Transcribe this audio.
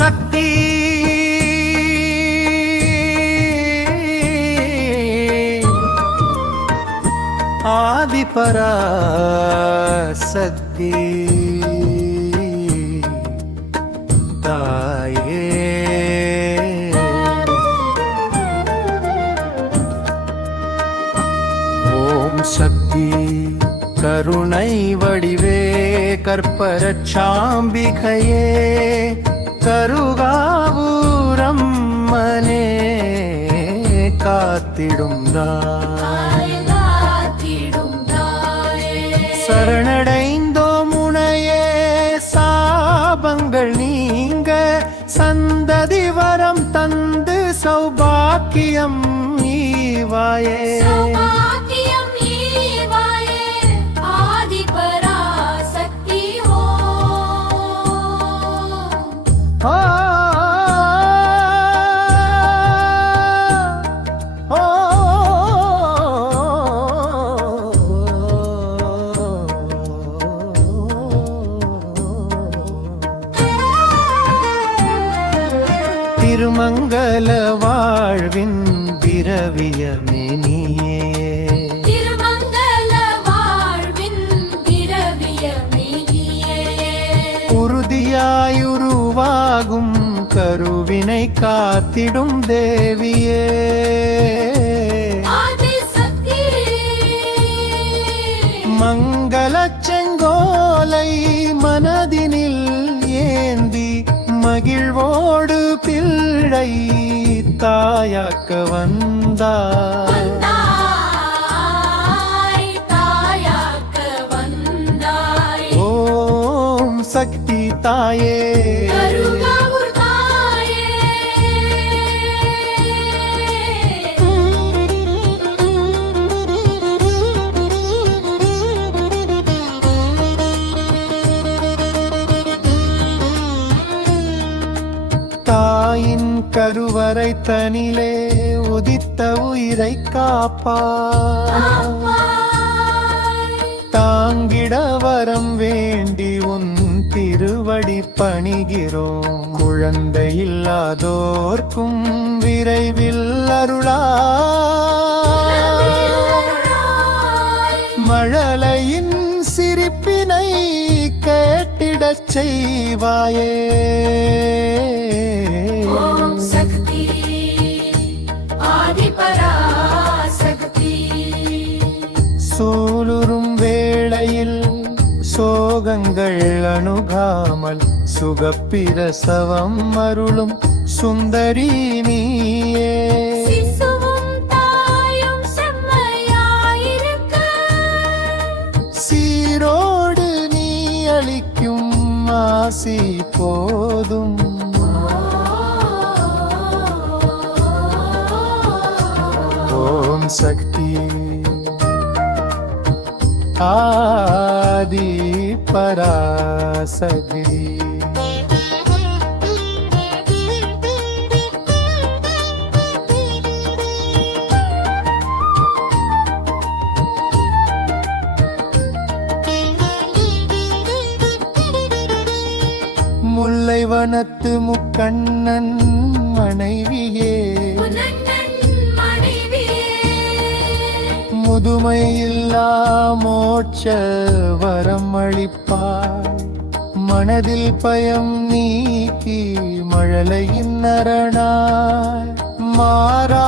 சக்தி ஆதிபராசக்தி தாயே ஓம் சக்தி கருணை வடிவே கற்பரச்சாம்பிகையே கருகாவூரம்மனே காத்திடும் சரணடைந்தோ முனையே சாபங்கள் நீங்க சந்ததி வரம் தந்து சௌபாக்கியம் ஈவாயே திருமங்கல வாழ்வின் திரவியமே நீயே திருமங்கல வாழ்வின் திரவியமே நீயே உறுதியாயுருவாகும் கருவினை காத்திடும் தேவியே ஆதிசக்தி மங்களச் செங்கோலை மனதினில் ஏந்தி மகிழ்வோடு பிள்ளை தாயாக்க வந்தாய் ஓம் சக்தி தாயே தாயின் கருவறை தனிலே உதித்த உயிரை காப்பாய் தாங்கிட வரம் வேண்டி உன் திருவடி பணிகிறோம் குழந்தை இல்லாதோர்க்கும் விரைவில் அருளாய் மழலையின் சிரிப்பினை கேட்டிடச் செய்வாயே சக்தி ஆதிபராசக்தி சூளுறும் வேளையில் சோகங்கள் அணுகாமல் சுகப்பிரசவம் அருளும் சுந்தரி நீயே சிசுவும் தாயும் செம்மையாயிருக்க சீரோடு நீ அளிக்கும் ஆசி போதும் ஓம் சக்தி ஆதி பராசக்தி முல்லை வனத்து முக்கண்ணன் மனைவியே முதுமையில்லா மோட்ச வரம் அளிப்பாய் மனதில் பயம் நீக்கி மழலையின் அரணாய் மாறா